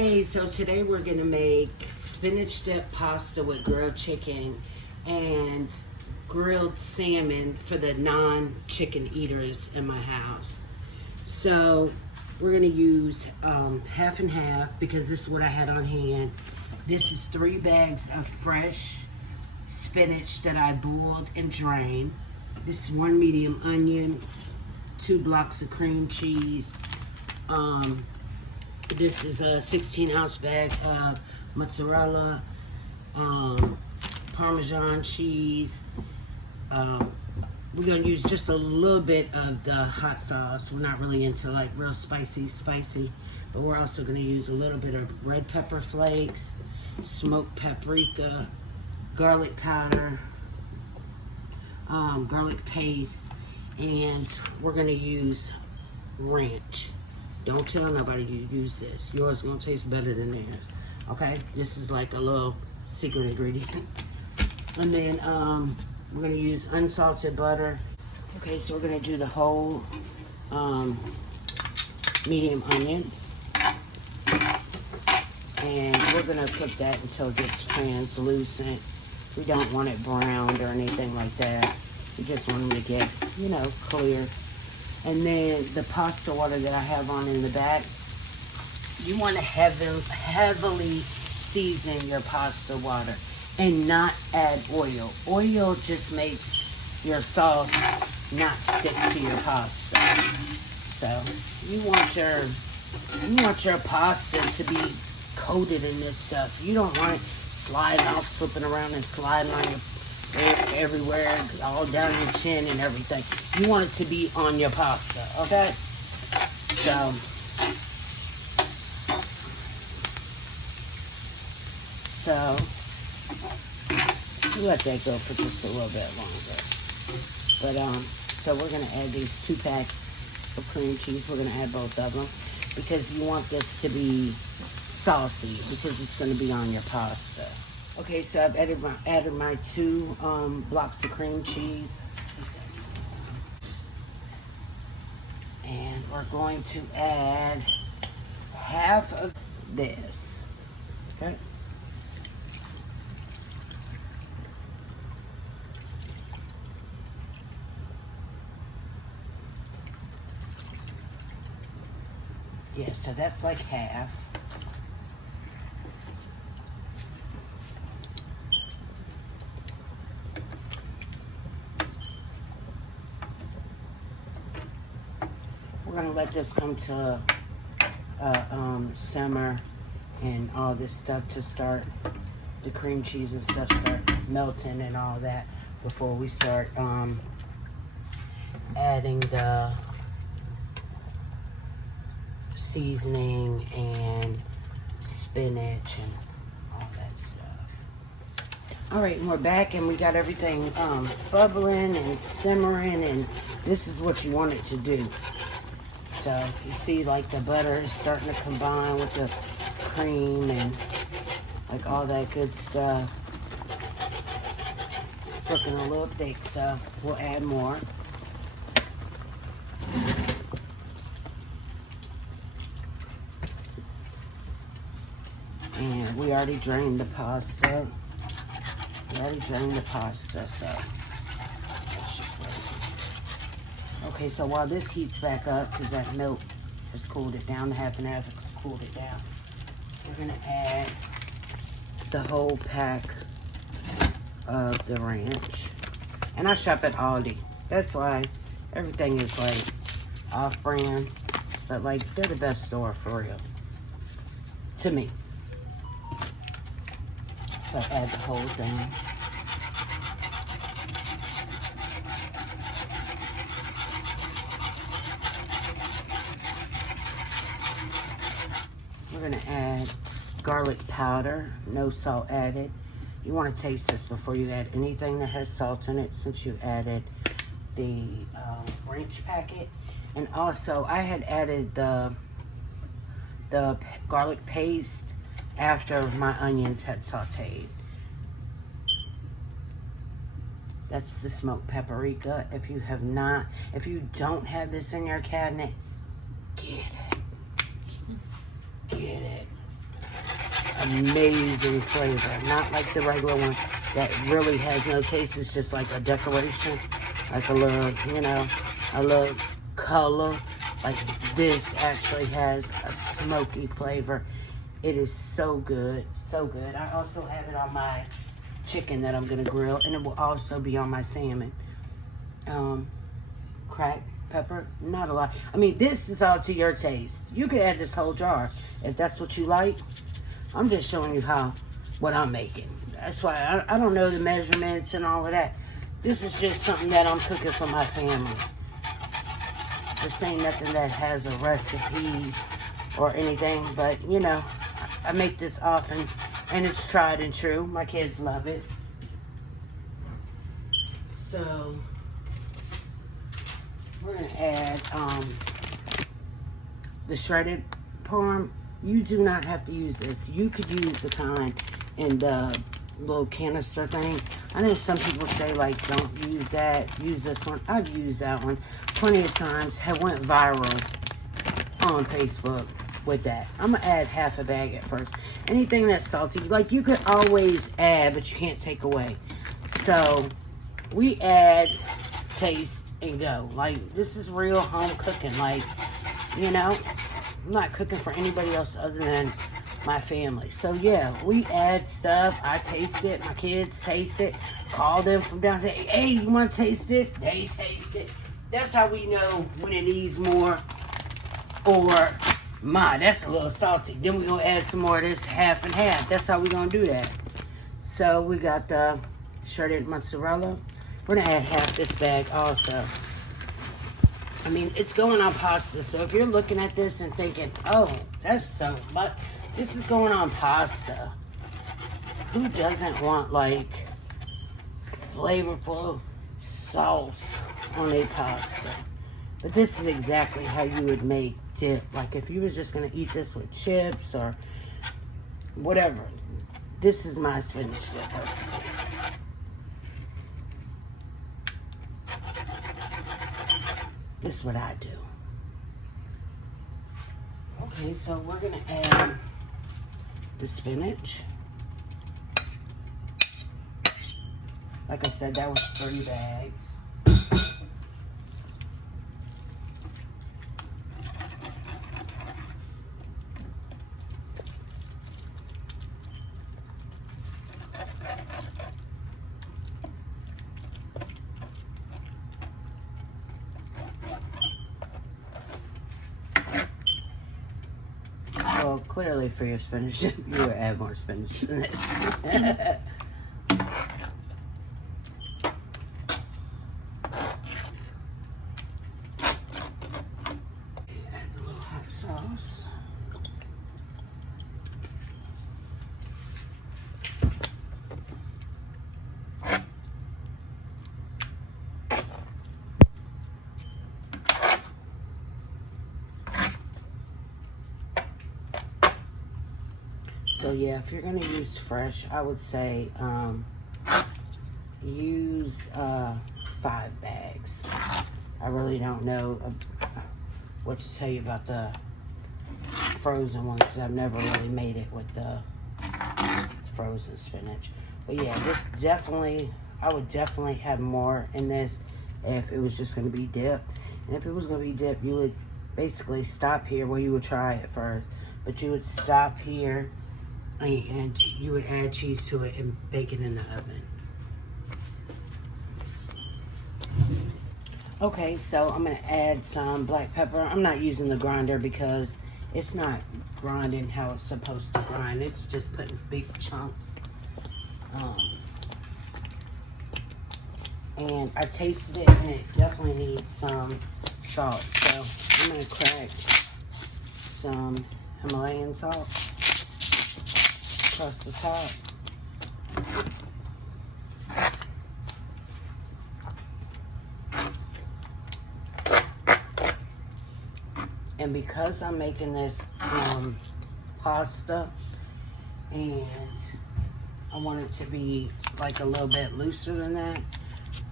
Hey, so today we're gonna make spinach dip pasta with grilled chicken and grilled salmon for the non-chicken eaters in my house. So we're gonna use half and half because this is what I had on hand. This is 3 bags of fresh spinach that I boiled and drained. This is 1 medium onion, 2 blocks of cream cheese. This is a 16-ounce bag of mozzarella, Parmesan cheese. We're gonna use just a little bit of the hot sauce. We're not really into like real spicy, but we're also gonna use a little bit of red pepper flakes, smoked paprika, garlic powder, garlic paste, and we're gonna use ranch. Don't tell nobody you use this. Yours is gonna taste better than theirs. Okay? This is like a little secret ingredient. And then we're gonna use unsalted butter. Okay, so we're gonna do the whole medium onion. And we're gonna cook that until it gets translucent. We don't want it browned or anything like that. We just want them to get, you know, clear. And then the pasta water that I have on in the back, you want to heavily season your pasta water and not add oil. Oil just makes your sauce not stick to your pasta. So you want your pasta to be coated in this stuff. You don't want it sliding off, slipping around and sliding on your everywhere, all down your chin and everything. You want it to be on your pasta, okay? So let that go for just a little bit longer. But so we're gonna add these 2 packs of cream cheese. We're gonna add both of them because you want this to be saucy because it's gonna be on your pasta. Okay, so I've added my 2 blocks of cream cheese. And we're going to add half of this. Okay. Yeah, so that's like half. We're gonna let this come to simmer and all this stuff to start, the cream cheese and stuff start melting and all that before we start adding the seasoning and spinach and all that stuff. All right, and we're back and we got everything bubbling and simmering, and this is what you want it to do. So you see like the butter is starting to combine with the cream and like all that good stuff. It's looking a little thick, so we'll add more. And we already drained the pasta. So okay, so while this heats back up, because that milk has cooled it down, the half and half has cooled it down, we're gonna add the whole pack of the ranch. And I shop at Aldi. That's why everything is like off-brand, but like they're the best store for real, to me. So add the whole thing. We're gonna add garlic powder, no salt added. You wanna taste this before you add anything that has salt in it, since you added the ranch packet. And also, I had added the garlic paste after my onions had sauteed. That's the smoked paprika. If you don't have this in your cabinet, get it. amazing flavor. Not like the regular one that really has no taste. It's just like a decoration, like a little, you know, a little color. Like this actually has a smoky flavor. It is so good, so good. I also have it on my chicken that I'm gonna grill, and it will also be on my salmon. Cracked pepper, not a lot. I mean, this is all to your taste. You could add this whole jar if that's what you like. I'm just showing you what I'm making. That's why I don't know the measurements and all of that. This is just something that I'm cooking for my family. This ain't nothing that has a recipe or anything, but you know, I make this often and it's tried and true. My kids love it. So we're gonna add the shredded parm. You do not have to use this. You could use the kind in the little canister thing. I know some people say like don't use that, use this one. I've used that one plenty of times. Have went viral on Facebook with that. I'm gonna add half a bag at first. Anything that's salty, like you could always add, but you can't take away. So we add, taste, and go. Like this is real home cooking. Like, you know, I'm not cooking for anybody else other than my family. So yeah, we add stuff. I taste it. My kids taste it. Call them from down there. Hey, you want to taste this? They taste it. That's how we know when it needs more. Or, that's a little salty. Then we're going to add some more of this half and half. That's how we're going to do that. So we got the shredded mozzarella. We're going to add half this bag also. I mean, it's going on pasta. So if you're looking at this and thinking, oh, that's so much. This is going on pasta. Who doesn't want like flavorful sauce on a pasta? But this is exactly how you would make dip. Like if you was just gonna eat this with chips or whatever. This is my spinach dip recipe. This is what I do. Okay, so we're gonna add the spinach. Like I said, that was 3 bags. Well, clearly for your spinach, you would add more spinach than this. Add a little hot sauce. So yeah, if you're gonna use fresh, I would say use 5 bags. I really don't know what to tell you about the frozen one because I've never really made it with the frozen spinach. But yeah, this definitely, I would definitely have more in this if it was just gonna be dipped. And if it was gonna be dipped, you would basically stop here. Well, you would try it first, but you would stop here and you would add cheese to it and bake it in the oven. Okay, so I'm gonna add some black pepper. I'm not using the grinder because it's not grinding how it's supposed to grind. It's just putting big chunks. And I tasted it and it definitely needs some salt. So I'm gonna crack some Himalayan salt across the top. And because I'm making this pasta and I want it to be like a little bit looser than that,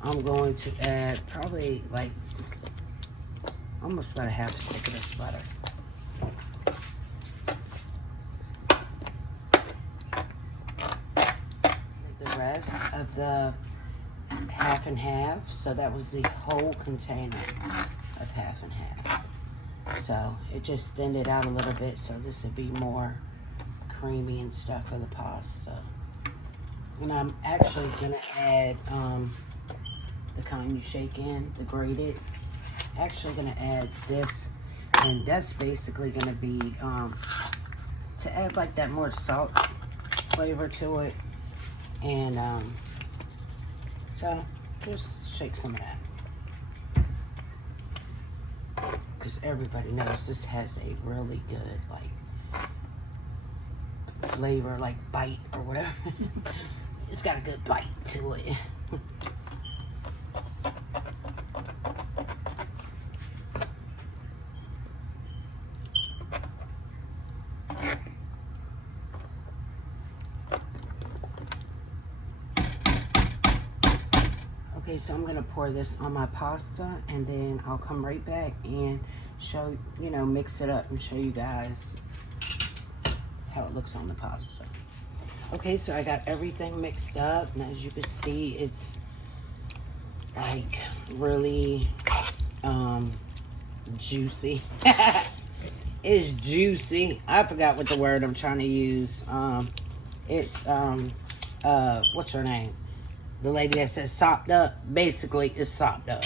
I'm going to add probably like almost about a half a stick of this butter. rest of the half and half. So that was the whole container of half and half. So it just thinned it out a little bit, so this would be more creamy and stuff for the pasta. And I'm actually gonna add the kind you shake in, the grated. Actually gonna add this, and that's basically gonna be to add like that more salt flavor to it. And so just shake some of that, because everybody knows this has a really good like flavor, like bite or whatever. It's got a good bite to it. Okay, so I'm gonna pour this on my pasta, and then I'll come right back and show, mix it up and show you guys how it looks on the pasta. Okay, so I got everything mixed up, and as you can see, it's like really juicy. It's juicy. I forgot what the word I'm trying to use. It's what's her name? The lady that says sopped up. Basically, it's sopped up.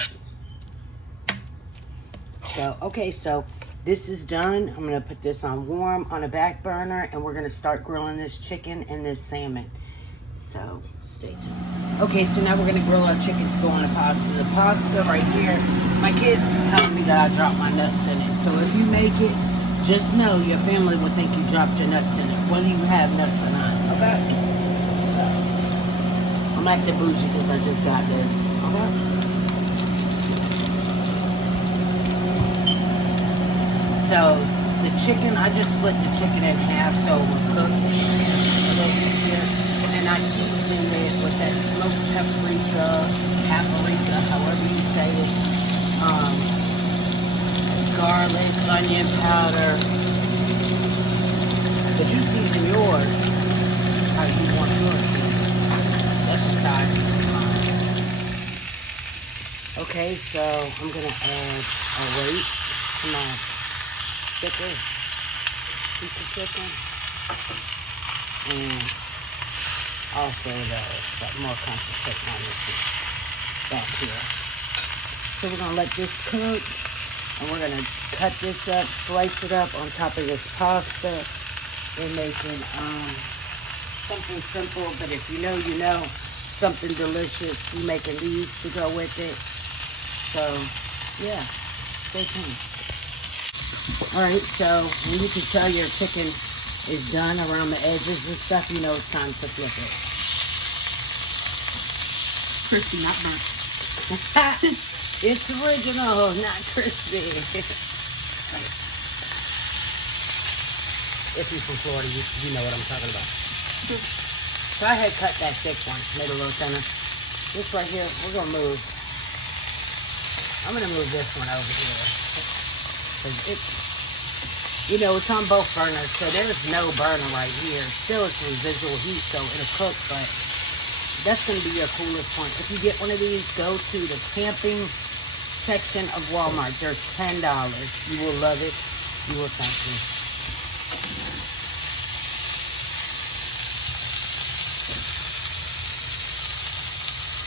So, okay, so this is done. I'm going to put this on warm on a back burner, and we're going to start grilling this chicken and this salmon. So, stay tuned. Okay, so now we're going to grill our chicken to go on the pasta. The pasta right here, my kids are telling me that I dropped my nuts in it. So, if you make it, just know your family will think you dropped your nuts in it, whether you have nuts or not, okay? So, I'm acting bougie because I just got this, okay? So the chicken, I just split the chicken in half so it would cook a little easier. And then I seasoned it with that smoked paprika, however you say it, garlic, onion powder. But you season yours how you want yours to be. That's the size of mine. Okay, so I'm going to add a weight to my thicker piece of chicken, and also that more concentrate on this back here. So we're gonna let this cook, and we're gonna cut this up, slice it up on top of this pasta. We're making something simple, but if you know, something delicious. We're making these to go with it. So yeah, stay tuned. Alright, so when you can tell your chicken is done around the edges and stuff, you know it's time to flip it. Crispy, not burnt. It's original, not crispy. If you're from Florida, you know what I'm talking about. So I had cut that thick one, made it a little thinner. This right here, we're going to move. I'm going to move this one over here. Because it's on both burners, so there's no burner right here. Still, it's residual heat, so it'll cook, but that's going to be your coolest point. If you get one of these, go to the camping section of Walmart. They're $10. You will love it. You will thank me.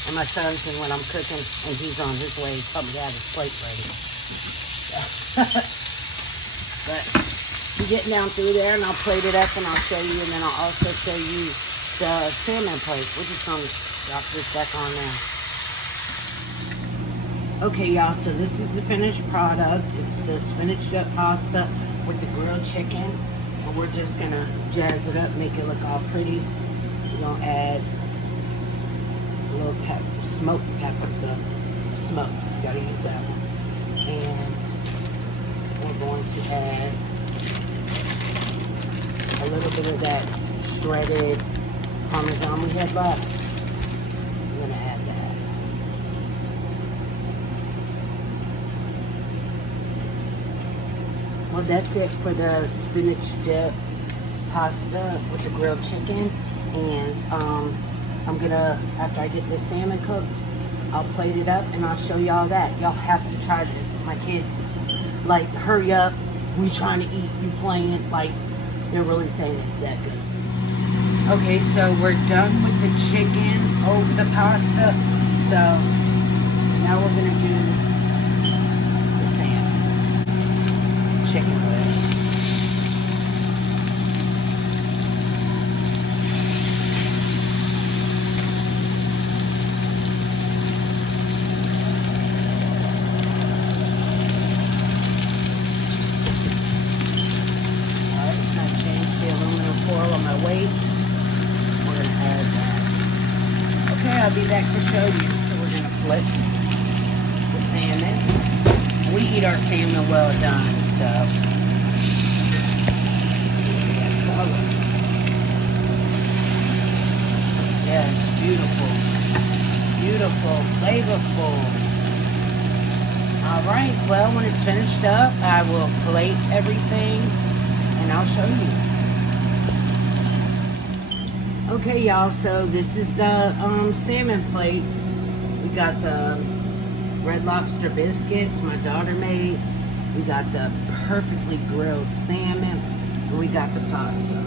And my son can, when I'm cooking, and he's on his way, help me have his plate ready. But you get down through there, and I'll plate it up, and I'll show you, and then I'll also show you the salmon plate. We're just going to drop this back on there. Okay, y'all, so this is the finished product. It's the spinach dip pasta with the grilled chicken, and we're just going to jazz it up, make it look all pretty. We're going to add a little smoked paprika. Smoke, you got to use that one. And we're going to add a little bit of that shredded Parmesan we had left. I'm going to add that. Well, that's it for the spinach dip pasta with the grilled chicken. And I'm gonna, after I get this salmon cooked, I'll plate it up and I'll show y'all that. Y'all have to try this. My kids is like, hurry up, we trying to eat, you playing, like, they're really saying it's that good. Okay, so we're done with the chicken over the pasta. So now we're gonna do the salmon. Chicken breast. Okay, I'll be back to show you. So we're gonna flip the salmon. We eat our salmon well done, so. Yes, beautiful. Beautiful, flavorful. All right, well, when it's finished up, I will plate everything and I'll show you. Okay, y'all, so this is the salmon plate. We got the Red Lobster biscuits my daughter made. We got the perfectly grilled salmon. And we got the pasta.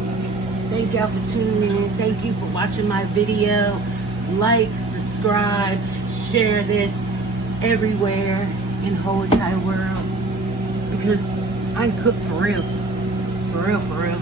Thank y'all for tuning in. Thank you for watching my video. Like, subscribe, share this everywhere in the whole entire world. Because I cook for real. For real, for real.